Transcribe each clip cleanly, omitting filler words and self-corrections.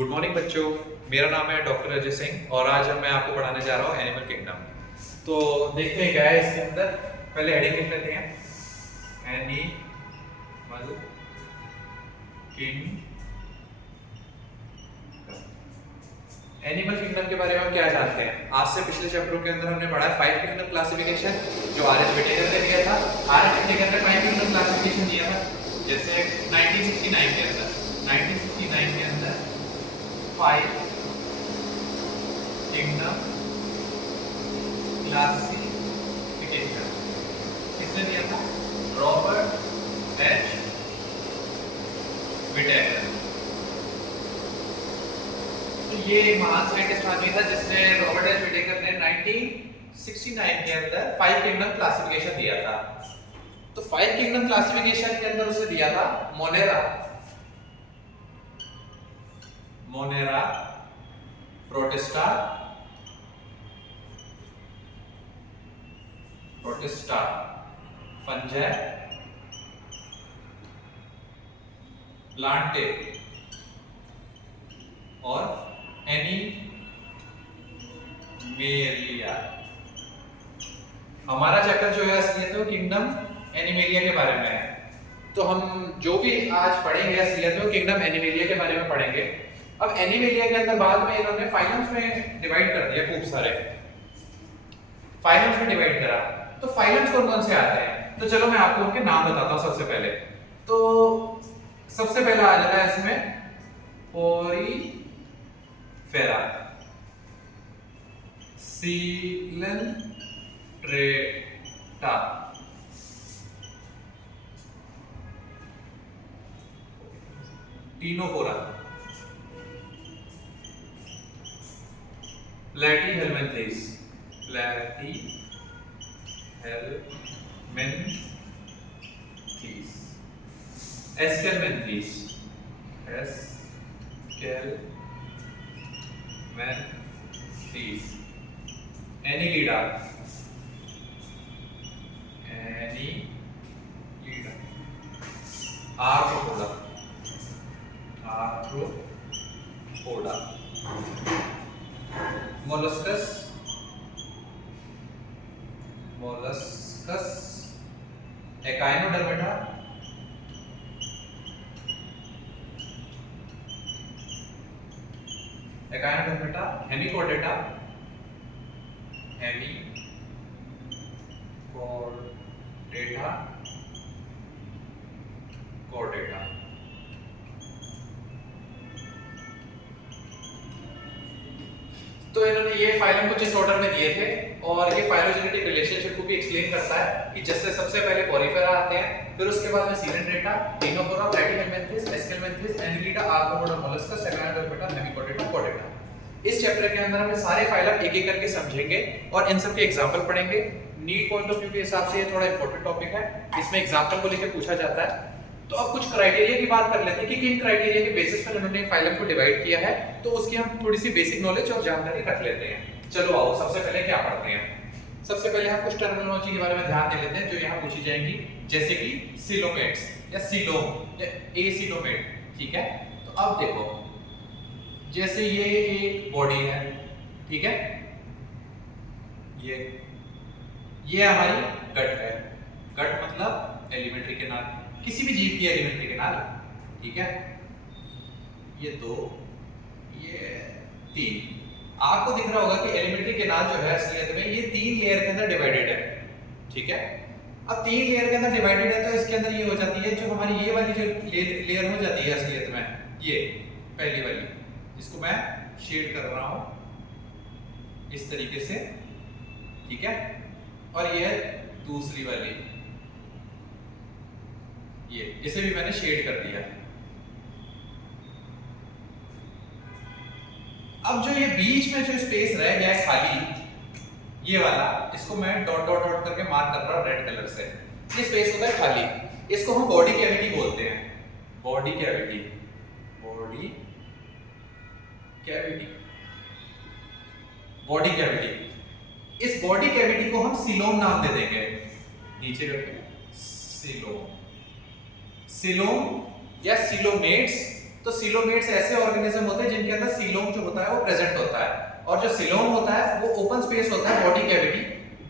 Good morning बच्चों, मेरा नाम है डॉक्टर अजय सिंह और आज मैं आपको पढ़ाने जा रहा हूँ एनिमल किंगडम। तो देखते हैं क्या है इसके अंदर। पहले हेडिंग लिख लेते हैं, एनिमल किंगडम। एनिमल किंगडम के बारे में हम क्या जानते हैं? आज से पिछले चैप्टरों के अंदर हमने पढ़ा है 5 किंगडम क्लासिफिकेशन, जो आर.एच. विटेकर ने दिया था। आर.एच. विटेकर ने 5 किंगडम क्लासिफिकेशन दिया था, जैसे 1969 के अंदर 5 किंगडम क्लासिफिकेशन किसने दिया था? Robert H. विटेकर। तो ये एक महान साइंटिस्ट आदमी था जिसने रॉबर्ट एच. विटेकर ने 1969 के अंदर 5 किंगडम क्लासिफिकेशन दिया था। तो 5 किंगडम क्लासिफिकेशन के अंदर उसने दिया था मोनेरा, प्रोटिस्टा, फंजाई, प्लांटे और एनिमेलिया। हमारा चैप्टर जो है असलियत में किंगडम एनिमेलिया के बारे में है। तो हम जो भी आज पढ़ेंगे असलियत में किंगडम एनिमेलिया के बारे में पढ़ेंगे। अब एनिमेलिया के अंदर बाद में इन्होंने फाइलम्स में डिवाइड कर दिया, खूब सारे फाइलम्स में डिवाइड करा। तो फाइलम्स कौन कौन से आते हैं? तो चलो मैं आपको उनके नाम बताता हूं। सबसे पहले तो सबसे पहला आ जाता है इसमें Porifera, Coelenterata, Ctenophora, Platyhelminthes, Aschelminthes, Annelida, Arthropoda, Mollusca, Echinodermata, Hemichordata, Chordata. तो इन्होंने ये फाइलम कुछ इस ऑर्डर में दिए थे और ये फाइलोजेनेटिक रिलेशनशिप को भी एक्सप्लेन करता है कि जैसे सबसे पहले पोरीफेरा आते हैं, फिर उसके बाद में Coelenterata, Ctenophora, Platyhelminthes, Aschelminthes, Annelida, Arthropoda, Mollusca, Echinodermata, Hemichordata, Chordata. इस चैप्टर के अंदर हम सारे फाइलम एक एक करके समझेंगे और इन सब के एग्जांपल पढ़ेंगे। नीट पॉइंट ऑफ व्यू के हिसाब से ये थोड़ा इंपॉर्टेंट टॉपिक है, इसमें एग्जांपल को लेकर पूछा जाता है। तो अब कुछ क्राइटेरिया की बात कर लेते हैं कि किन क्राइटेरिया के बेसिस पर उन्होंने फाइलम को डिवाइड किया है। तो उसकी हम थोड़ी सी बेसिक नॉलेज और जानकारी रख लेते हैं। चलो आओ, सबसे पहले क्या पढ़ते हैं? सबसे पहले हम कुछ टर्मिनोलॉजी के बारे में ध्यान दे लेते हैं जो यहाँ पूछी जाएंगी, जैसे कि सिलोमेट्स या सिलोम या एसिलोमेट। ठीक है, तो अब देखो, जैसे ये एक बॉडी है, ठीक है, ये हमारी गट है। गट मतलब एलिमेंट्री कैनाल, किसी भी जीव की एलिमेंट्री कैनाल। ठीक है, ये 2, ये 3। आपको दिख रहा होगा कि एलिमेंट्री कैनाल जो है असलियत में ये 3 लेयर के अंदर डिवाइडेड है। ठीक है, अब 3 लेयर के अंदर डिवाइडेड है तो इसके अंदर ये हो जाती है, जो हमारी ये वाली जो लेयर हो जाती है असलियत में, ये पहली वाली जिसको मैं शेड कर रहा हूं इस तरीके से। ठीक है, और ये दूसरी वाली, ये इसे भी मैंने शेड कर दिया। अब जो ये बीच में जो स्पेस रह गया है खाली, ये वाला, इसको मैं डॉट डॉट डॉट करके मार्क कर रहा हूं रेड कलर से। ये स्पेस होता है खाली, इसको हम बॉडी कैविटी बोलते हैं। Body cavity, body cavity. इस बॉडी कैविटी को हम सिलोम नाम दे देंगे, नीचे करके सिलोम या सिलोमेट्स तो सीलोमेट्स ऐसे ऑर्गेनिज्म होते हैं जिनके अंदर सीलोम जो होता है वो प्रेजेंट होता है, और जो सीलोम होता है वो ओपन स्पेस होता है बॉडी कैविटी,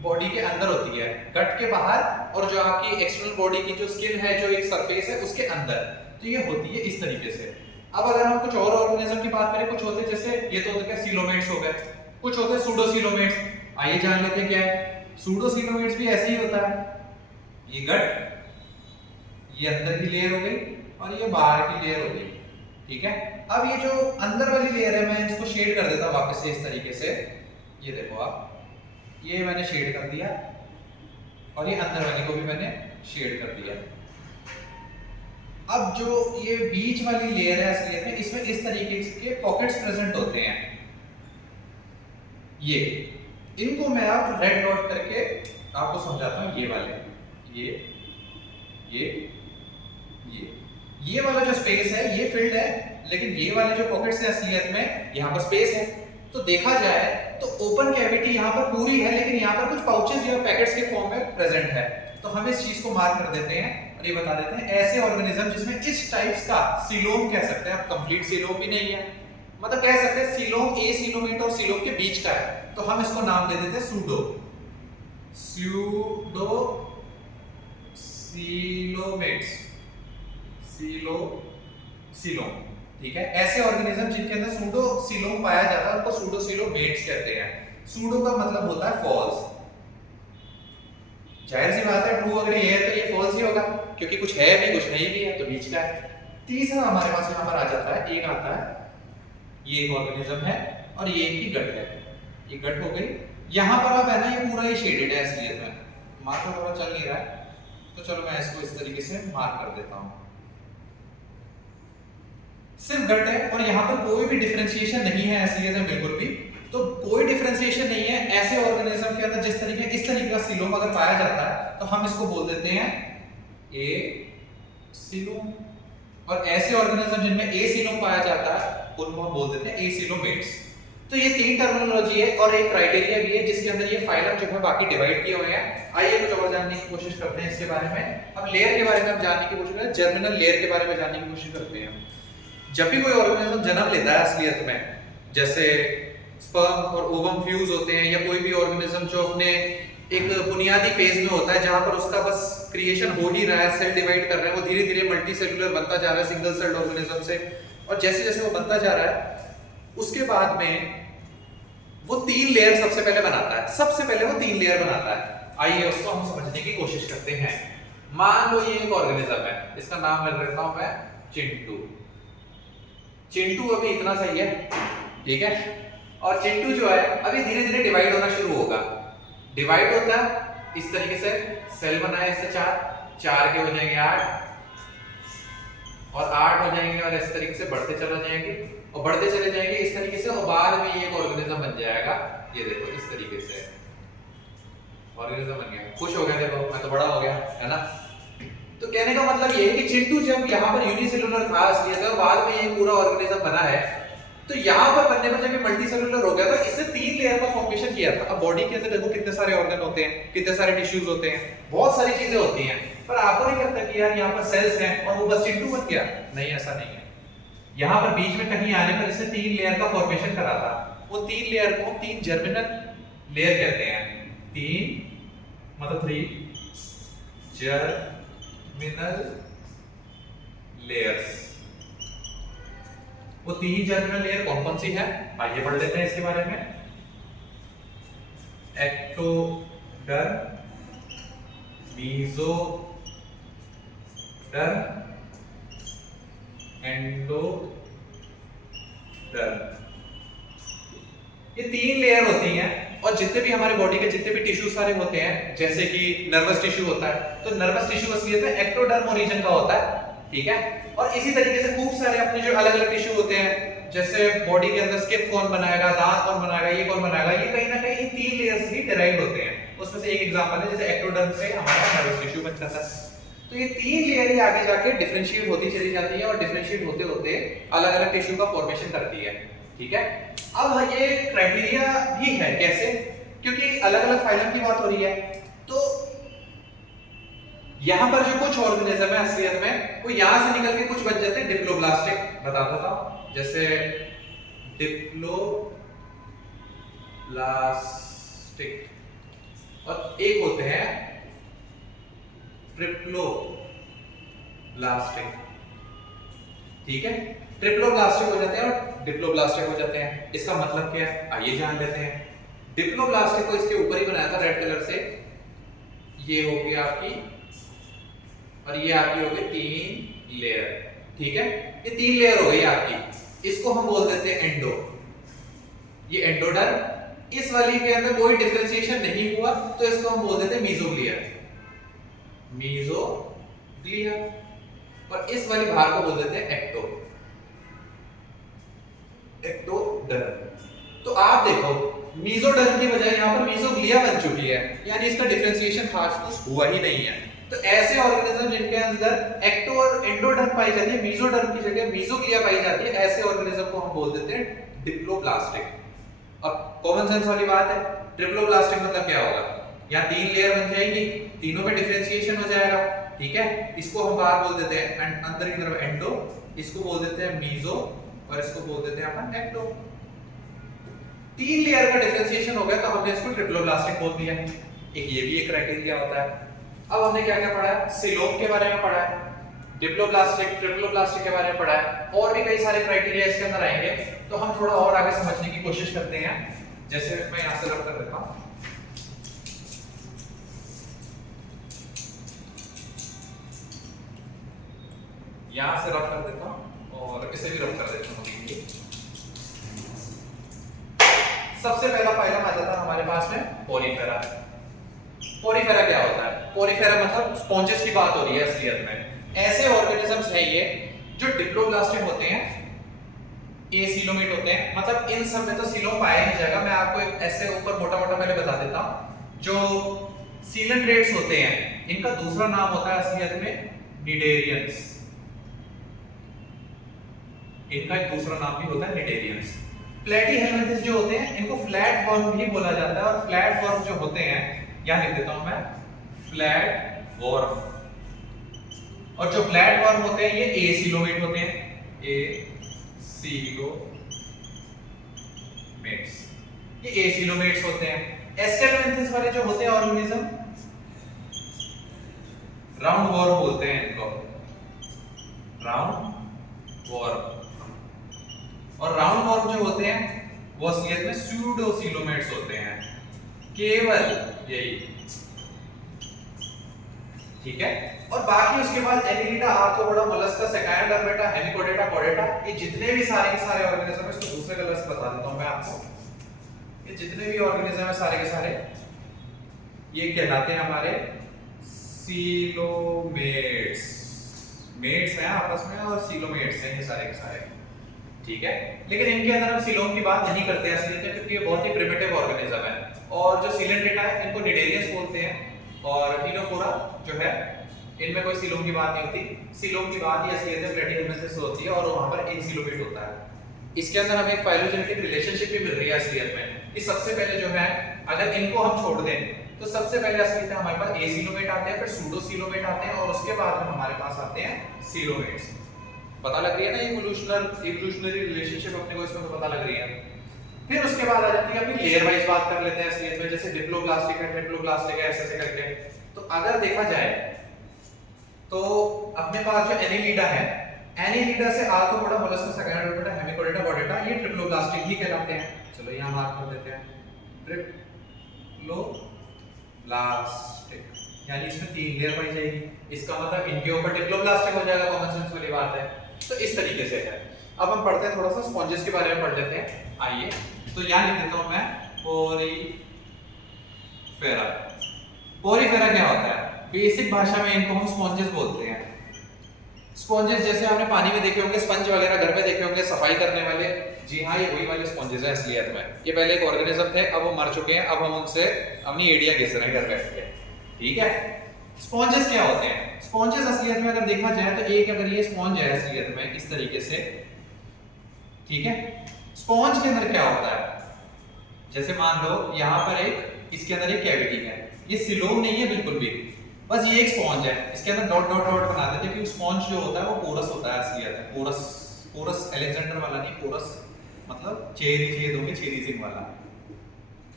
बॉडी के अंदर होती है, गट के बाहर, और जो आपकी एक्सटर्नल बॉडी की जो स्किन है, जो एक सरफेस है, उसके अंदर। तो ये होती है इस तरीके से। अब अगर हम कुछ और ऑर्गेनिज्म की बात करें, कुछ होते हैं जैसे ये तो होते हैं सीलोमेट्स हो गए, कुछ होते हैं सूडोसीलोमेट्स। आइए जान लेते हैं क्या है। सूडोसीलोमेट्स भी ऐसे ही होता है, ये गट, ये अंदर की लेयर हो गई और ये बाहर की लेयर हो गई, ठीक है। अब ये जो अंदर वाली लेयर है, मैं इसको शेड कर देता हूं वापस से इस तरीके से। ये देखो आप, ये मैंने शेड कर दिया और ये अंदर वाली को भी मैंने शेड कर दिया। अब जो ये बीच वाली लेयर है असलियत में, इसमें इस तरीके के पॉकेट्स प्रेजेंट होते हैं। ये इनको मैं आप रेड डॉट करके आपको समझाता हूं। ये वाले, ये वाला जो स्पेस है ये फिल्ड है, लेकिन ये वाले जो पॉकेट्स हैं असलियत में यहाँ पर स्पेस है। तो देखा जाए तो ओपन कैविटी यहाँ पर पूरी है, लेकिन यहाँ पर कुछ पाउचेस या पैकेट्स के फॉर्म में प्रेजेंट है। तो हम इस चीज को मार्क कर देते हैं और ये बता देते हैं ऐसे ऑर्गेनिज्म जिसमें इस टाइप्स का सीलोम कह सकते हैं। अब कंप्लीट सीलोम भी नहीं है, मतलब कह सकते हैं सीलोम ए सीलोमेट और सीलोम के बीच का है, तो हम इसको नाम दे देते हैं सूडो सीलोमेट्स, सीलोम, ठीक है। ऐसे ऑर्गेनिज्म जिनके अंदर सूडो सीलोम पाया जाता है उनको सूडो सीलोमेट्स कहते हैं। सूडो का मतलब होता है फॉल्स। जाहिर सी बात है, ट्रू अगर ये है तो ये फॉल्स ही होगा, क्योंकि कुछ है भी कुछ नहीं भी है, तो बीच का है। तीसरा हमारे पास यहाँ पर आ जाता है, एक आता है, ये एक ऑर्गेनिज्म है और ये एक की गट है। ये गट हो गई। यहाँ पर अब है ना, ये पूरा ही शेडेड है असलियत में, मार्कर थोड़ा चल नहीं रहा है, तो चलो मैं इसको इस तरीके से मार्क कर देता हूँ। सिर्फ गट है और यहाँ पर कोई भी डिफरेंशिएशन नहीं है असलियत में, बिल्कुल भी। तो कोई डिफरेंशिएशन नहीं है ऐसे ऑर्गेनिज्म के अंदर जिस तरीके इस तरीके का सीलोम अगर पाया जाता है तो हम इसको बोल देते हैं ए सीलोम, और ऐसे ऑर्गेनिज्म जिनमें ए सीलोम पाया जाता है उनको हम बोल देते हैं ए सीलोमेट्स। तो ये तीन टर्मिनोलॉजी है और एक क्राइटेरिया भी है जिसके अंदर ये फाइलम जो है बाकी डिवाइड किए हुए हैं। आइए कुछ और जानने की कोशिश करते हैं इसके बारे में। अब लेयर के बारे में हम जानने की कोशिश करें, जर्मिनल लेयर के बारे में जानने की कोशिश करते हैं। जब भी कोई ऑर्गेनिज्म जन्म लेता है असलियत में, जैसे स्पर्म और ओवम फ्यूज होते हैं, या कोई भी ऑर्गेनिज्म जो अपने एक बुनियादी फेज में होता है जहां पर उसका बस क्रिएशन हो ही रहा है, सेल डिवाइड कर रहे हैं, वो धीरे धीरे मल्टी सेलुलर बनता जा रहा है सिंगल सेल्ड ऑर्गेनिज्म से, और जैसे जैसे वो बनता जा रहा है उसके बाद में वो तीन लेयर सबसे पहले बनाता है। सबसे पहले वो तीन लेयर बनाता है। आइए उसको हम समझने की कोशिश करते हैं। मान लो ये एक ऑर्गेनिज्म है, इसका नाम रख देता हूं मैं चिंटू। चिंटू अभी इतना सही है, ठीक है। और चिंटू जो है अभी धीरे धीरे डिवाइड होना शुरू होगा। डिवाइड होता है इस तरीके से, सेल बनाए इससे चार के हो जाएंगे 8, और 8 हो जाएंगे, और इस तरीके से बढ़ते चले जाएंगे और बढ़ते चले जाएंगे इस तरीके से, और बाद में ये एक ऑर्गेनिज्म बन जाएगा। ये देखो इस तरीके से ऑर्गेनिज्म बन गया। खुश हो गए, देखो मैं तो बड़ा हो गया, है ना। तो कहने का मतलब ये है कि चिंटू जब यहाँ पर यूनिसेलुलर था असलियत में, बाद में ये पूरा ऑर्गेनिज्म बना है, तो यहाँ पर बनने पर जब ये मल्टीसेलुलर हो गया तो इससे 3 लेयर का फॉर्मेशन किया था। अब बॉडी के अंदर देखो कितने सारे ऑर्गन होते हैं, कितने सारे टिश्यूज होते हैं, बहुत सारी चीजें होती हैं, पर आपको नहीं लगता कि यार यहाँ पर सेल्स हैं और वो बस चिंटू बन गया? नहीं, ऐसा नहीं है। यहाँ पर बीच में कहीं आने पर इससे 3 लेयर का फॉर्मेशन करा था। वो 3 लेयर को 3 जर्मिनल लेयर कहते हैं। 3 मतलब 3 जर्मिनल लेयर्स। वो 3 जर्मिनल लेयर कौन कौन सी है, आइए पढ़ लेते हैं इसके बारे में। Ectoderm, mesoderm, endoderm. ये 3 लेयर होती हैं, और जितने भी हमारे बॉडी के जितने भी टिश्यू सारे होते हैं, जैसे कि नर्वस टिश्यू होता है, तो नर्वस टिश्यू असलियत में एक्टोडर्म ओरिजिन का होता है, ठीक है। और इसी तरीके से खूब सारे अपने जो अलग अलग टिश्यू होते हैं, जैसे बॉडी के अंदर स्किन कौन बनाएगा, दांत कौन बनाएगा, ये कौन बनाएगा, ये कहीं ना कहीं 3 लेयर से ही डिराइव होते हैं। उसमें से एक एग्जांपल है जैसे एक्टोडर्म से हमारा नर्वस टिश्यू बन जाता है। तो ये 3 लेयर ही आगे जाके डिफरेंशिएट होती चली जाती है, और डिफरेंशिएट होते होते अलग अलग टिश्यू का फॉर्मेशन करती है, ठीक है। अब ये क्राइटेरिया भी है, कैसे? क्योंकि अलग अलग फाइलम की बात हो रही है, तो यहां पर जो कुछ ऑर्गेनिज्म है असलियत में वो यहां से निकल के कुछ बन जाते हैं डिप्लोब्लास्टिक, बताता था, जैसे डिप्लोब्लास्टिक, और एक होते हैं ट्रिप्लोब्लास्टिक। ठीक है, ट्रिप्लोब्लास्टिक हो जाते हैं और डिप्लोब्लास्टिक हो जाते हैं। इसका मतलब क्या है आइए जान लेते हैं। डिप्लोब्लास्टिक को इसके ऊपर ही बनाया था रेड कलर से, ये हो गई आपकी, और ये आपकी हो गई 3 लेयर। ठीक है, ये 3 लेयर हो गई आपकी, इसको हम बोल देते हैं एंडो, ये एंडोडर्म। इस वाली के अंदर कोई डिफरेंशिएशन नहीं हुआ तो इसको हम बोल देते हैं मीजोग्लिया, मीजोग्लिया। और इस वाली भाग को बोल देते हैं एक्टो, एक्टोडर्म। तो आप देखो मीजोडर्म की बजाय यहाँ पर मीजोग्लिया बन चुकी है, यानी इसका डिफरेंशिएशन खास कुछ हुआ ही नहीं है। तो ऐसे ऑर्गेनिज्म जिनके अंदर एक्टो और एंडोडर्म पाई जाती है, मीजोडर्म की जगह मीजोग्लिया पाई जाती है, ऐसे ऑर्गेनिज्म को हम बोल देते हैं डिप्लोब्लास्टिक। अब कॉमन सेंस वाली बात है, ट्रिप्लोब्लास्टिक मतलब क्या होगा, यहाँ 3 लेयर बन जाएंगी, तीनों में डिफरेंशिएशन हो जाएगा। ठीक है, इसको हम बाहर बोल देते हैं अंदर की तरफ एंडो, इसको बोल देते हैं मीजो, और इसको बोल देते हैं अपन एक्टो। 3 लेयर का डिफरेंशिएशन हो गया तो हमने इसको ट्रिप्लोब्लास्टिक बोल दिया। एक ये भी एक क्राइटेरिया होता है। अब हमने क्या क्या पढ़ा है, सिलोम के बारे में पढ़ा है, डिप्लोब्लास्टिक, ट्रिप्लोब्लास्टिक के बारे में पढ़ा है, और भी कई सारे क्राइटेरिया इसके अंदर आएंगे, तो हम थोड़ा और आगे समझने की कोशिश करते हैं। जैसे मैं यहां से रब कर देता हूं, यहां से रब कर देता हूं और इसे भी रब कर देता हूं। सबसे पहला फाइलम आ जाता है हमारे पास में पोरीफेरा। पोरीफेरा क्या होता है, पोरीफेरा मतलब स्पॉन्जेस की बात हो रही है असलियत में। ऐसे ऑर्गेनिजम्स हैं ये जो डिप्लोब्लास्टिक होते हैं, एसीलोमेट होते हैं, मतलब इन सब में तो सीलोम पाया नहीं जाएगा। मैं आपको एक ऐसे ऊपर मोटा मोटा पहले बता देता हूं, जो सीलेंड्रेट्स होते हैं इनका दूसरा नाम होता है असलियत में निडेरियंस, इनका एक दूसरा नाम भी होता है निडेरियंस। प्लेटीहेल्मिंथस जो होते हैं इनको फ्लैट वर्म भी बोला जाता है, और फ्लैट वर्म जो होते हैं, यहां लिख देता हूं मैं, फ्लैट वर्म। और जो फ्लैट वर्म होते हैं ये एसीलोमेट होते हैं, एसीलोमेट्स, ये एसीलोमेट्स होते हैं। एस्केलोमेंथिस वाले जो होते हैं ऑर्गेनिज्म, राउंड वर्म बोलते हैं इनको, राउंड वर्म। और राउंड वर्म जो होते हैं वो असलियत में स्यूडोसीलोमेट्स होते हैं, केवल यही। ठीक है, और बाकी उसके बाद Annelida, Arthropoda, Mollusca, Echinodermata, Hemichordata, कोडेटा, ये जितने भी सारे के सारे ऑर्गेनिज्म है, इसको दूसरे कलर से बता देता हूं मैं आपको। ये जितने भी ऑर्गेनिज्म है सारे के सारे ये कहलाते हैं हमारे सीलोमेट्स। मेट्स हैं आपस में और सीलोमेट्स हैं ये सारे के सारे। ठीक है, लेकिन इनके अंदर हम सीलोम की बात नहीं करते असलियत में, क्योंकि ये बहुत ही प्रिमिटिव ऑर्गेनिज्म है। और जो सीलेंड्रेटा है इनको निडेरियस बोलते हैं, और हीनोफोरा जो है इनमें कोई सीलोम की बात नहीं होती। सीलोम की बात ही असलियत में प्लेटीहेल्मिंथस से होती है, और वहां पर एसीलोमेट होता है। इसके अंदर हमें एक फाइलोजेनेटिक रिलेशनशिप भी मिल रही है असलियत में। कि सबसे पहले जो है, अगर इनको हम छोड़ दें तो सबसे पहले असलियत में हमारे पास एसीलोमेट आते हैं, फिर सूडोसीलोमेट आते हैं, और उसके बाद में हमारे पास आते हैं सीलोमेट्स। पता लग रही है ना इवोल्यूशनरी रिलेशनशिप अपने को इसमें तो पता लग रही है। फिर उसके बाद आ जाती है अपनी लेयर वाइज बात कर लेते हैं असलियत में, जैसे डिप्लोब्लास्टिक है, ट्रिप्लोब्लास्टिक है, ऐसे करके। तो अगर देखा जाए तो अपने पास जो एनिलिडा है, एनिलिडा से आर्थ्रोपोडा, मोलस्कस, एकाइनोडर्मेटा, हेमिकोडेटा, कोडेटा, ये ट्रिप्लोब्लास्टिक ही कहलाते हैं। चलो यहां मार्क कर देते हैं ट्रिप्लोब्लास्टिक, यानी इसमें 3 लेयर पाई जाएगी। इसका मतलब इनके ऊपर डिप्लोब्लास्टिक हो जाएगा, कॉमन सेंस वाली बात है। तो इस तरीके से है। अब हम पढ़ते हैं थोड़ा सा स्पॉन्जेस के बारे में पढ़ लेते हैं, आइए। तो यहां लिख देता हूं मैं पोरीफेरा। पोरीफेरा क्या होता है, बेसिक भाषा में इनको हम स्पॉन्जेस बोलते हैं। स्पॉन्जेस जैसे आपने पानी में देखे होंगे, स्पंज वगैरह घर में देखे होंगे सफाई करने वाले, जी हाँ, ये वही वाले स्पॉन्जेस हैं असलियत में। ये पहले एक ऑर्गेनिज्म थे, अब वो मर चुके हैं, अब हम उनसे अपनी एड़ियां घिस रहे हैं घर बैठ के। ठीक है, स्पॉन्जेस क्या होते हैं, स्पॉन्जेस असलियत में अगर देखा जाए तो एक अगर ये स्पॉन्ज है असलियत में इस तरीके से, ठीक है। स्पॉन्ज के अंदर क्या होता है, जैसे मान लो यहाँ पर एक इसके अंदर एक कैविटी है, ये सिलोम नहीं है बिल्कुल भी, बस ये एक स्पॉन्ज है, इसके अंदर डॉट डॉट डॉट बना देते हैं क्योंकि स्पॉन्ज जो होता है वो पोरस होता है असलियत में। पोरस, पोरस अलेक्जेंडर वाला नहीं, पोरस मतलब चेरी छेद होंगे, चेरी सिंह वाला,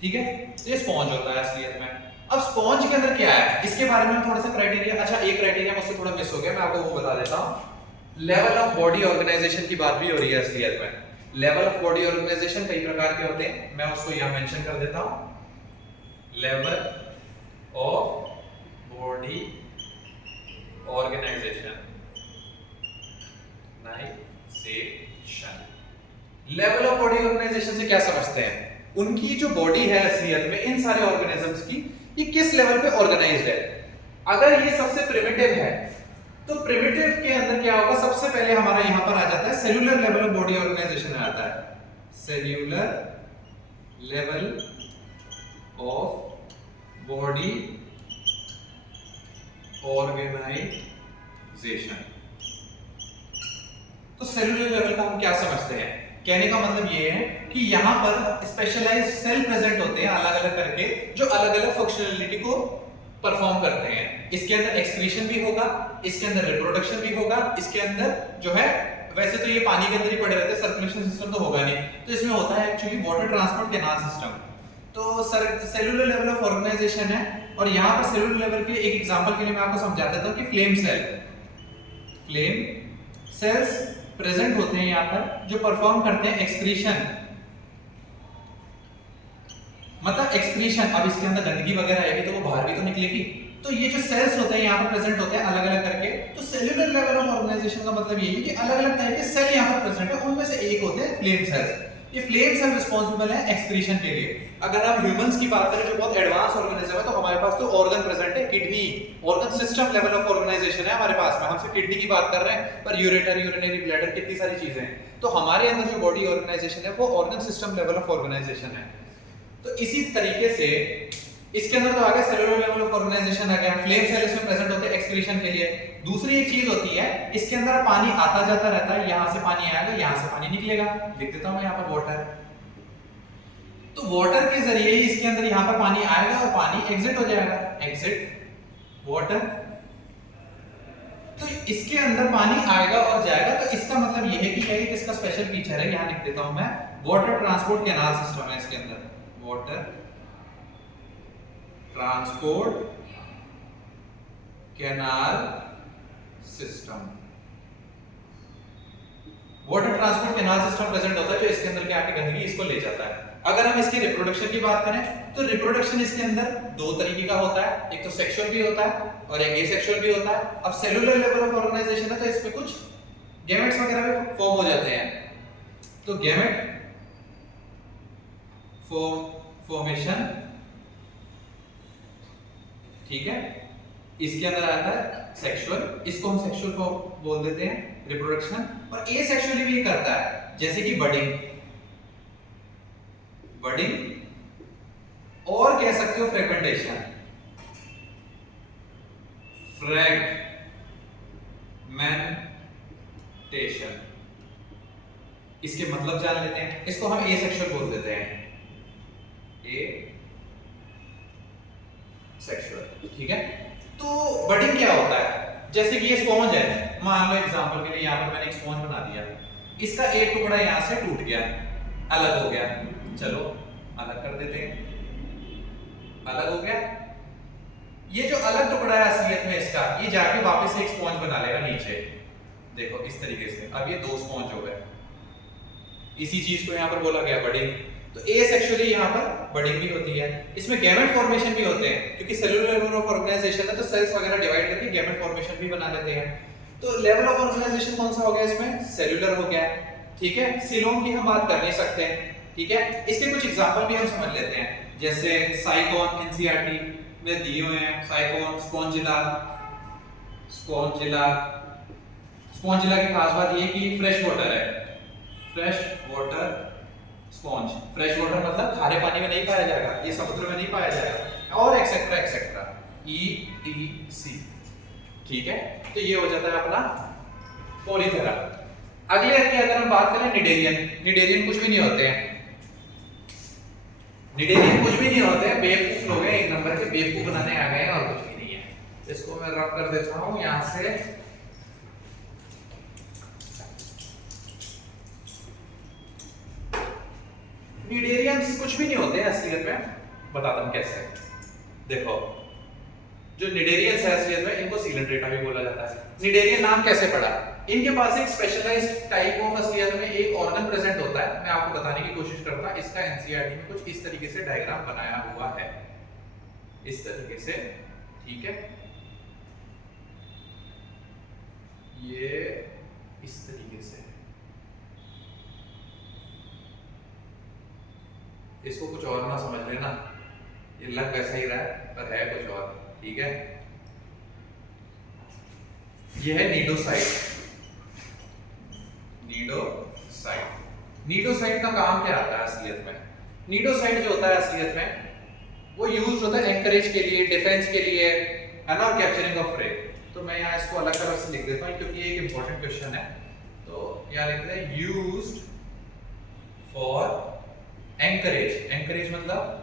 ठीक है। ये स्पॉन्ज होता है असलियत में। अब स्पॉन्ज के अंदर क्या है इसके बारे में थोड़ा सा क्राइटेरिया, अच्छा एक क्राइटेरिया मुझसे थोड़ा मिस हो गया, मैं आपको वो बता देता हूं। लेवल ऑफ बॉडी ऑर्गेनाइजेशन की बात भी हो रही है असलियत में। लेवल ऑफ बॉडी ऑर्गेनाइजेशन कई प्रकार के होते हैं, मैं उसको यहां मेंशन कर देता हूं। Level of body organization, level of body organization से क्या समझते हैं, उनकी जो बॉडी है असलियत में इन सारे ऑर्गेनिजम्स की, ये किस लेवल पे ऑर्गेनाइज्ड है। अगर ये सबसे प्रिमिटिव है तो प्रिमिटिव के अंदर क्या होगा, सबसे पहले हमारा यहां पर आ जाता है cellular level of body organization आता है। Cellular level of body organization. तो सेल्यूलर लेवल का हम क्या समझते हैं, कहने का मतलब ये है कि यहां पर स्पेशलाइज्ड सेल प्रेजेंट होते हैं अलग अलग करके, जो अलग अलग फंक्शनैलिटी को परफॉर्म करते हैं। इसके अंदर एक्सक्रीशन भी होगा, इसके अंदर रिप्रोडक्शन भी होगा, इसके अंदर जो है, वैसे तो ये पानी के अंदर ही पड़े रहते हैं, सर्कुलेशन सिस्टम तो होगा नहीं, तो इसमें होता है actually water transport canal system. तो सेल्यूलर लेवल ऑफ ऑर्गेनाइजेशन है। और यहां पर सेल्यूलर लेवल के एक एग्जांपल के लिए मैं आपको समझा देता हूं कि flame cell, flame cells present होते हैं यहां पर, जो परफॉर्म करते हैं एक्सक्रीशन, मतलब एक्सक्रीशन। अब इसके अंदर गंदगी वगैरह आएगी तो वो बाहर भी तो निकलेगी, तो ये जो सेल्स होते हैं यहाँ पर प्रेजेंट होते हैं अलग अलग करके। तो सेल्यूलर लेवल ऑफ ऑर्गेनाइजेशन का मतलब ये है कि अलग अलग टाइप के सेल यहाँ पर प्रेजेंट है, उनमें से एक होते हैं फ्लेम सेल्स। ये फ्लेम सेल रिस्पांसिबल है एक्सक्रीशन के लिए। अगर हम ह्यूमंस की बात करें जो बहुत एडवांस ऑर्गेनिज्म है, तो हमारे पास तो ऑर्गन प्रेजेंट है, kidney, organ system level of organization है हमारे पास में। हम सिर्फ किडनी की बात कर रहे हैं, पर यूरेटर, यूरिनरी ब्लैडर, कितनी सारी चीजें हैं। तो हमारे अंदर जो बॉडी ऑर्गेनाइजेशन है वो organ system level of organization है। तो इसी तरीके से इसके अंदर तो आ गया सेल्यूलर लेवल ऑफ ऑर्गेनाइजेशन आ गया, फ्लेम सेल इसमें प्रेजेंट होते हैं एक्सक्रीशन के लिए। दूसरी एक चीज होती है, इसके अंदर पानी आता जाता रहता है, यहां से पानी आएगा, यहां से पानी निकलेगा। लिख देता हूं मैं यहां पर वाटर। तो वाटर के जरिए इसके अंदर यहां पर पानी आएगा और पानी एग्जिट हो जाएगा, एग्जिट वाटर। तो इसके अंदर पानी आएगा और जाएगा, तो इसका मतलब ये है कि क्या एक इसका स्पेशल फीचर है, यहां लिख देता हूं मैं, वाटर ट्रांसपोर्ट कैनाल सिस्टम है इसके अंदर, water transport canal system. Water transport canal system present होता है जो इसके अंदर के आके गंदगी इसको ले जाता है। अगर हम इसके रिप्रोडक्शन की बात करें तो रिप्रोडक्शन इसके अंदर दो तरीके का होता है, एक तो सेक्सुअल भी होता है और एक एसेक्सुअल भी होता है। अब सेलुलर लेवल ऑफ ऑर्गेनाइजेशन है तो इसमें कुछ गैमेट्स वगैरह भी फॉर्म हो जाते हैं। तो गैमेट फॉर्मेशन, ठीक है, इसके अंदर आता है सेक्सुअल, इसको हम सेक्सुअल फॉर्म बोल देते हैं, रिप्रोडक्शन। और एसेक्सुअली भी करता है, जैसे कि बडिंग, बडिंग और कह सकते हो फ्रेगमेंटेशन, फ्रेगमेंटेशन। इसके मतलब जान लेते हैं, इसको हम एसेक्सुअल बोल देते हैं, सेक्सुअल, ठीक है। तो बडिंग क्या होता है, जैसे कि ये स्पॉन्ज है, मान लो एग्जांपल के लिए यहां पर मैंने एक स्पॉन्ज बना दिया, इसका एक टुकड़ा यहां से टूट गया, अलग हो गया, चलो अलग कर देते हैं, अलग हो गया। ये जो अलग टुकड़ा है असलियत में इसका, ये जाके वापस एक स्पॉन्ज बना लेगा नीचे, देखो इस तरीके से। अब ये दो स्पॉन्ज हो गए, इसी चीज को यहां पर बोला गया बडिंग। तो एसेक्सुअली यहां पर बडिंग भी होती है, इसमें गैमेट फॉर्मेशन भी होते हैं, क्योंकि सेलुलर लेवल ऑफ ऑर्गेनाइजेशन है तो सेल्स वगैरह डिवाइड करके गैमेट फॉर्मेशन भी बना लेते हैं। तो लेवल ऑफ ऑर्गेनाइजेशन कौन सा हो गया इसमें, सेलुलर हो गया, ठीक है। सीलोम की हम बात कर नहीं सकते हैं, ठीक है। इसके कुछ एग्जांपल भी हम समझ लेते हैं, जैसे साइकोन एनसीईआरटी में दिए हुए हैं, साइकोन, स्पॉन्जिला। स्पॉन्जिला, स्पॉन्जिला की खास बात ये कि फ्रेश वाटर है, fresh water sponge. Fresh water मतलब खारे पानी में नहीं पाया जाएगा, ये समुद्र में नहीं पाया जाएगा, और एक्सेट्रा एक्सेट्रा, ETC, ठीक है। तो ये हो जाता है अपना पॉलीथेरा। अगले की अगर हम बात करें निडेरियन, निडेरियन कुछ भी नहीं होते हैं, निडेरियन कुछ भी नहीं होते हैं, बेवकूफ लोग हैं, एक नंबर के बेवकूफ बनाने आ गए हैं और कुछ भी नहीं है, इसको मैं रब कर देता हूं यहां से। नीडेरियंस कुछ भी नहीं होते हैं असलियत में, बताता हूं कैसे। देखो जो निडेरियंस है असलियत में इनको सीलेंट्रेटा भी बोला जाता है। निडेरियन नाम कैसे पड़ा? इनके पास एक स्पेशलाइज्ड टाइप ऑफ असलियत में एक ऑर्गन प्रेजेंट होता है। मैं आपको बताने की कोशिश करता हूं। इसका एनसीईआरटी में कुछ इस तरीके से डायग्राम बनाया हुआ है, इस तरीके से, ठीक है। ये इस तरीके से, इसको कुछ और ना समझ लेना, ये लग वैसा ही रहा है पर है कुछ और, ठीक है। ये है नीडोसाइट। नीडोसाइट का काम क्या आता है असलियत में? नीडोसाइट जो होता है असलियत में वो यूज होता है एंकरेज के लिए, डिफेंस के लिए, है ना, और कैप्चरिंग ऑफ प्रे। तो मैं यहाँ इसको अलग तरह से लिख देता हूँ क्योंकि ये एक इंपॉर्टेंट क्वेश्चन है। तो यहाँ लिखते हैं यूज्ड फॉर एंकरेज। एंकरेज मतलब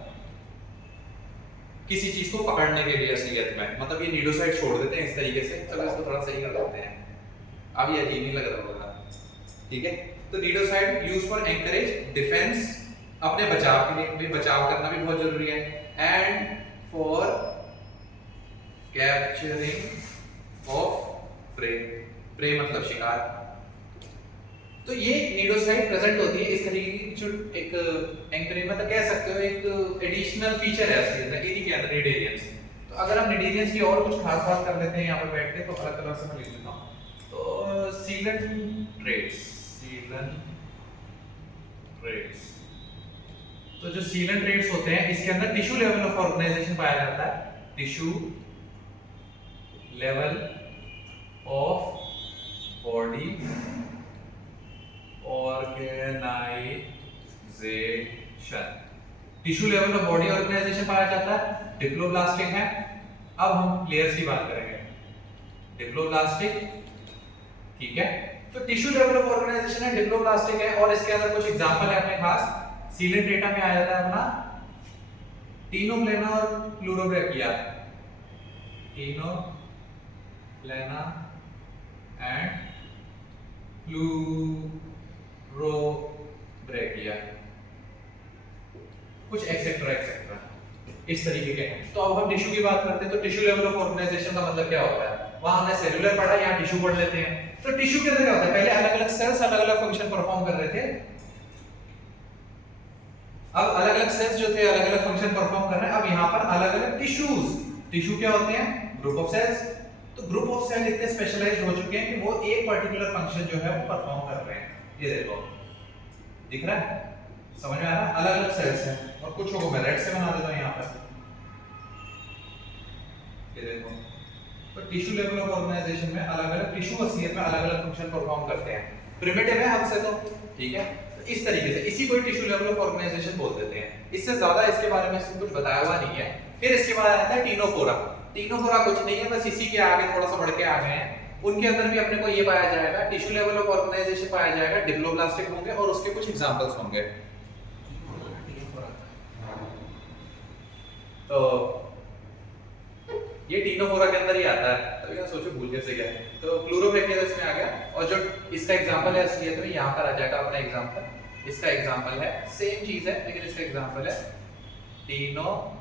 किसी चीज को पकड़ने के लिए असलियत में, मतलब ये नीडोसाइट छोड़ देते हैं इस तरीके से। चलो इसको थोड़ा सही कर देते हैं, अब ये अजीब नहीं लग रहा होगा, ठीक है। तो cnidocyte use for anchorage, defence, अपने बचाव के लिए, बचाव करना भी बहुत जरूरी है, and for capturing of prey. Prey मतलब शिकार। तो ये नीडोसाइट प्रेजेंट होती है इस तरीके की, जो एक एंकरेज मतलब कह सकते हो एक एडिशनल फीचर है असलियत में इन्हीं के अंदर निडेरियंस। तो अगर हम निडेरियंस की और कुछ खास बात कर लेते हैं यहाँ पर बैठ के, तो अलग अलग से मैं लिख देता हूँ। तो सीलेंट ट्रेट्स, तो जो सीलेंट ट्रेट्स होते हैं इसके अंदर टिश्यू लेवल ऑफ ऑर्गेनाइजेशन पाया जाता है। Tissue level of body organization. Tissue level of body organization पाया जाता है, डिप्लोब्लास्टिक है। अब हम लेयर्स की बात करेंगे। डिप्लोब्लास्टिक, ठीक है। तो टिश्यू लेवल ऑफ ऑर्गेनाइजेशन है, डिप्लोब्लास्टिक है, और इसके अंदर कुछ एग्जांपल है अपने पास। सीलेंट्रेटा में आ जाता है अपना टीनोप्लेना और प्लूरोब्रैकिया। टीनोप्लेना एंड प्लूरोब्रैकिया, कुछ एक्सेट्रा एक्सेट्रा इस तरीके के हैं। तो अब हम टिश्यू की बात करते हैं। तो टिश्यू लेवल ऑफ ऑर्गेनाइजेशन का मतलब क्या होता है? वहां हमने सेलुलर पढ़ा, यहाँ टिश्यू पढ़ लेते हैं। तो टिश्यू के अंदर क्या होता है? पहले अलग अलग सेल्स अलग अलग फंक्शन परफॉर्म कर रहे थे, अब अलग अलग सेल्स जो थे अलग अलग फंक्शन परफॉर्म कर रहे हैं। अब यहाँ पर अलग अलग टिश्यूज, टिश्यू क्या होते हैं? Group of cells. तो ग्रुप ऑफ सेल इतने स्पेशलाइज्ड हो चुके हैं कि वो एक पर्टिकुलर फंक्शन जो है वो परफॉर्म कर रहे हैं। ये देखो, दिख रहा है, समझ में आ रहा है? अलग अलग सेल्स हैं, और कुछ को मैं रेड से बना देता हूँ यहाँ पर, ये देखो। तो टिश्यू लेवल ऑफ ऑर्गेनाइजेशन में अलग अलग टिश्यू असलियत में अलग अलग फंक्शन परफॉर्म करते हैं। प्रिमिटिव है हमसे तो, ठीक है। तो इस तरीके से इसी को टिश्यू लेवल ऑफ ऑर्गेनाइजेशन बोल देते हैं। इससे ज्यादा इसके बारे में इसमें कुछ बताया हुआ नहीं है। फिर इसके बाद आता है टीनोफोरा। टीनोफोरा कुछ नहीं है, बस इसी के आगे थोड़ा सा बढ़ के आ गए हैं। उनके अंदर भी अपने को ये पाया जाएगा, टिश्यू लेवल ऑफ ऑर्गेनाइजेशन पाया जाएगा, डिप्लोब्लास्टिक होंगे और उसके कुछ एग्जांपल्स होंगे। तो ये टीनोफोरा के अंदर ही आता है, तभी मैं सोचो भूल कैसे गया। तो प्लूरोब्रैकिया इसमें आ गया, और जो इसका एग्जांपल है असलियत में यहाँ पर आ जाएगा अपना एग्जांपल। इसका एग्जांपल है, सेम चीज है लेकिन इसका एग्जांपल है टीनोप्लेना,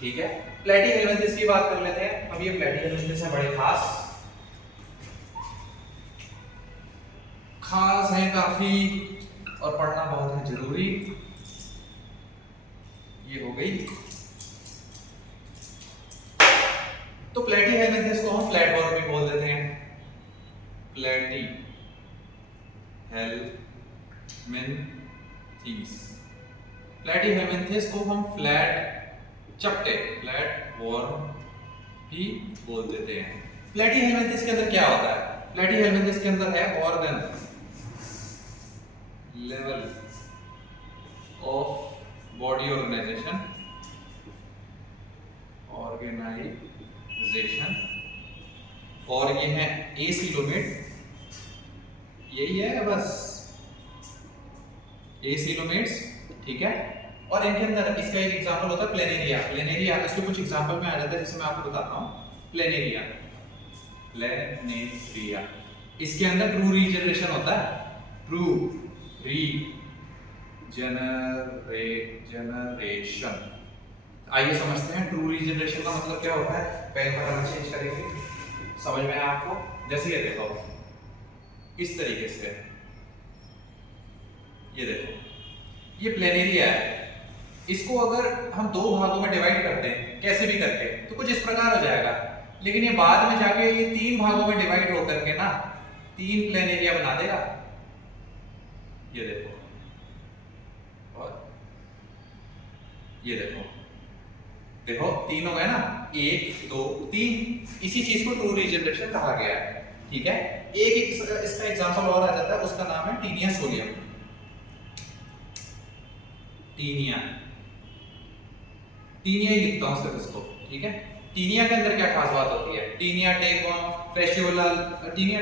ठीक है। प्लैटीहेल्मिन्थेस की बात कर लेते हैं। अब ये प्लैटीहेल्मिन्थेस है, बड़े खास है काफी, और पढ़ना बहुत है जरूरी। ये हो गई। तो प्लैटीहेल्मिन्थेस को हम फ्लैट वर्म भी बोल देते हैं। प्लैटीहेल्मिन्थेस को हम फ्लैट चपटे, फ्लैट वर्म भी बोल देते हैं। प्लैटीहेल्मिन्थेस के अंदर क्या होता है? प्लैटीहेल्मिन्थेस के अंदर है organ level of body organization, और ये है एसीलोमेट, यही है बस, एसीलोमेट्स, ठीक है। और इनके अंदर इसका एक एग्जांपल होता है प्लेनेरिया। प्लेनेरिया इसके कुछ एग्जांपल में आ जाता है, जैसे मैं आपको बताता हूँ। प्लेनेरिया, प्लेनेरिया इसके अंदर ट्रू रीजनरेशन होता है, ट्रू रीजनरेशन। आइए समझते हैं ट्रू रीजनरेशन का मतलब क्या होता है। पेन का कलर चेंज करेंगे, समझ में आया आपको। जैसे ये देखो इस तरीके से, ये देखो ये प्लेनेरिया है। इसको अगर हम दो भागों में डिवाइड करते हैं कैसे भी करके तो कुछ इस प्रकार हो जाएगा, लेकिन ये बाद में जाके ये तीन भागों में डिवाइड होकर के ना तीन प्लेनेरिया बना देगा। ये देखो, और ये देखो, देखो तीन हो गए ना, 1 2 3। इसी चीज को ट्रू रीजनरेशन कहा गया है, ठीक है। एक इसका एग्जांपल और आ जाता है, उसका नाम है टीनिया सोलियम। टीनिया, टीनिया ही लिखता हूं सिर्फ इसको, ठीक है। टीनिया के अंदर क्या खास बात होती है, टीनिया टेगोन फ्रेशियोला, टीनिया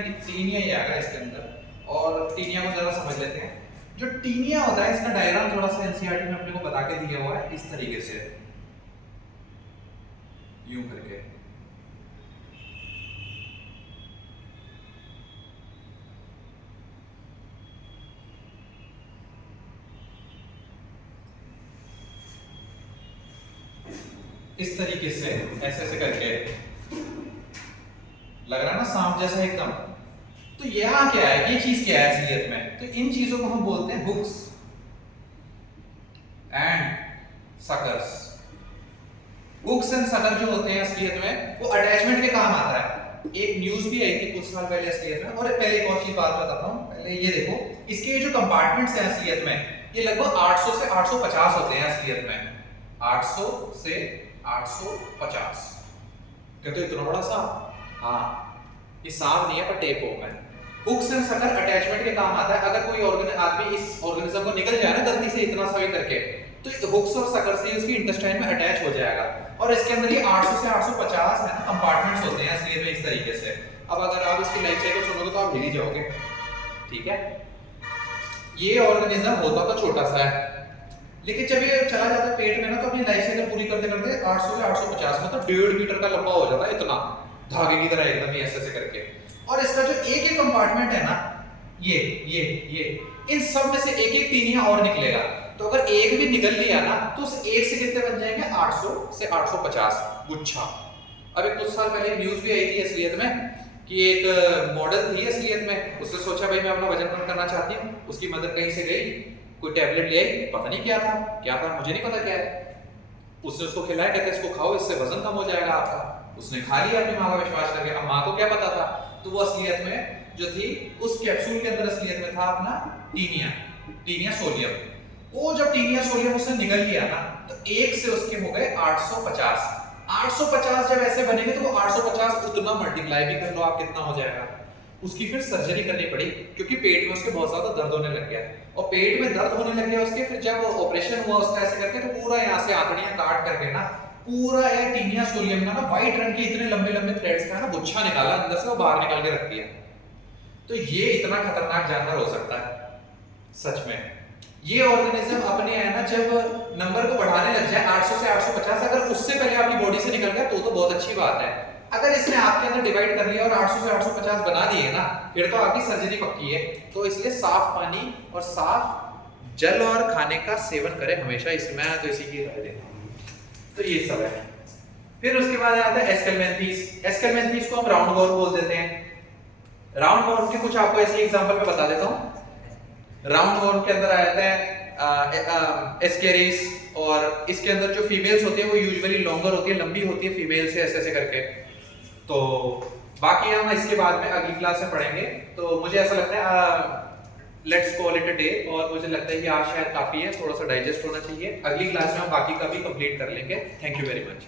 ही आएगा इसके अंदर। और टीनिया को जरा समझ लेते हैं। जो टीनिया होता है इसका डायग्राम थोड़ा सा एनसीईआरटी में अपने को बता के दिया हुआ है, इस तरीके से यूं करके। इस तरीके से ऐसे ऐसे करके लग रहा है ना सांप जैसा एकदम। तो यहाँ क्या है, ये चीज क्या है असलियत में, तो इन चीजों को हम बोलते हैं hooks and suckers. Hooks and sucker जो होते हैं असलियत में वो अटैचमेंट के काम आता है। एक न्यूज भी आई थी कुछ साल पहले असलियत में। और पहले एक और चीज बात बताता हूँ, पहले ये देखो इसके जो कंपार्टमेंट्स हैं असलियत में ये लगभग 800 से 850 होते हैं असलियत में, 800 से 850। कहते हो इतना बड़ा सांप? हाँ, ये सांप नहीं है पर टेप होम है। हुक्स एंड सकर अटैचमेंट के काम आता है। अगर कोई आदमी इस ऑर्गेनिज्म को निकल जाए ना गलती से इतना सा भी करके, तो हुक्स और सकर से उसकी इंटेस्टाइन में अटैच हो जाएगा। और इसके अंदर ये 800 से 850 है ना कंपार्टमेंट्स होते हैं असलियत में इस तरीके से। अब अगर आप इसकी लाइफ साइकिल सुनोगे तो आप हिल ही जाओगे, ठीक है। ये ऑर्गेनिज्म होता तो छोटा सा है, लेकिन जब ये चला जाता है पेट में ना तो अपनी लाइफ साइकिल पूरी करते करते 800 से 850 मतलब 1.5 मीटर का लंबा हो जाता है, इतना धागे की तरह एकदम ऐसे ऐसे करके। और इसका जो एक एक कंपार्टमेंट है ना, ये इन सब में से एक एक टीनिया और निकलेगा। तो अगर एक भी निकल लिया ना तो उस एक से कितने बन जाएंगे, 800 से 850 गुच्छा। अभी कुछ साल पहले न्यूज भी आई थी असलियत में कि एक मॉडल थी असलियत में, उसने सोचा भाई मैं अपना वजन कम करना चाहती हूँ। उसकी मदर कहीं से गई, कोई टैबलेट ले आई, पता नहीं क्या था मुझे नहीं पता क्या है। उसने उसको खिलाया, कहते इसको खाओ इससे वजन कम हो जाएगा आपका। उसने खा लिया अपनी माँ का विश्वास करके। अब माँ को क्या पता था, तो वो असलियत में जो थी उस कैप्सूल के अंदर असलियत में था अपना टीनिया सोलियम। वो जब टीनिया सोलियम उसने निकल लिया ना तो एक से उसके हो गए 850। 850 जब ऐसे बनेंगे तो वो 850 उतना मल्टीप्लाई भी कर लो आप कितना हो जाएगा। उसकी फिर सर्जरी करनी पड़ी क्योंकि पेट में उसके बहुत ज्यादा दर्द होने लग गया। और पेट में दर्द होने लग गया उसके, फिर जब ऑपरेशन हुआ उसका ऐसे करके तो पूरा यहाँ से आंतड़ियां काट करके ना पूरा ये टीनिया सोलियम का ना व्हाइट रंग के इतने लंबे लंबे थ्रेड्स का ना गुच्छा निकाला अंदर से, वो बाहर निकाल के रख दिया। तो ये इतना खतरनाक जानवर हो सकता है सच में। ये ऑर्गेनिज्म अपने है ना जब नंबर को बढ़ाने लग जाए 800 से 850, अगर उससे पहले आपकी बॉडी से निकल गया तो बहुत अच्छी बात है। अगर इसने आपके अंदर डिवाइड कर लिया और 800 से 850 बना दिए ना, फिर तो आपकी सर्जरी पक्की है। तो इसलिए साफ पानी और साफ जल और खाने का सेवन करें हमेशा। इसमें तो इसी की राय देता हूं। तो ये सब है। फिर उसके बाद आता है एस्केलमेंथीस। एस्केलमेंथीस को हम राउंड वॉर्म बोल देते हैं। राउंड वॉर्म के कुछ आपको ऐसे एग्जांपल में बता देता हूं। राउंड वॉर्म के अंदर आ जाता है एस्केरिस, और इसके अंदर जो फीमेल्स होती है वो यूजुअली लॉन्गर होती है, लंबी होती है फीमेल से ऐसे ऐसे करके। तो बाकी हम इसके बाद में अगली क्लास में पढ़ेंगे। तो मुझे ऐसा लगता है let's call it a day, और मुझे लगता है कि आज शायद काफी है, थोड़ा सा डाइजेस्ट होना चाहिए। अगली क्लास में हम बाकी का भी कंप्लीट कर लेंगे। Thank you very much.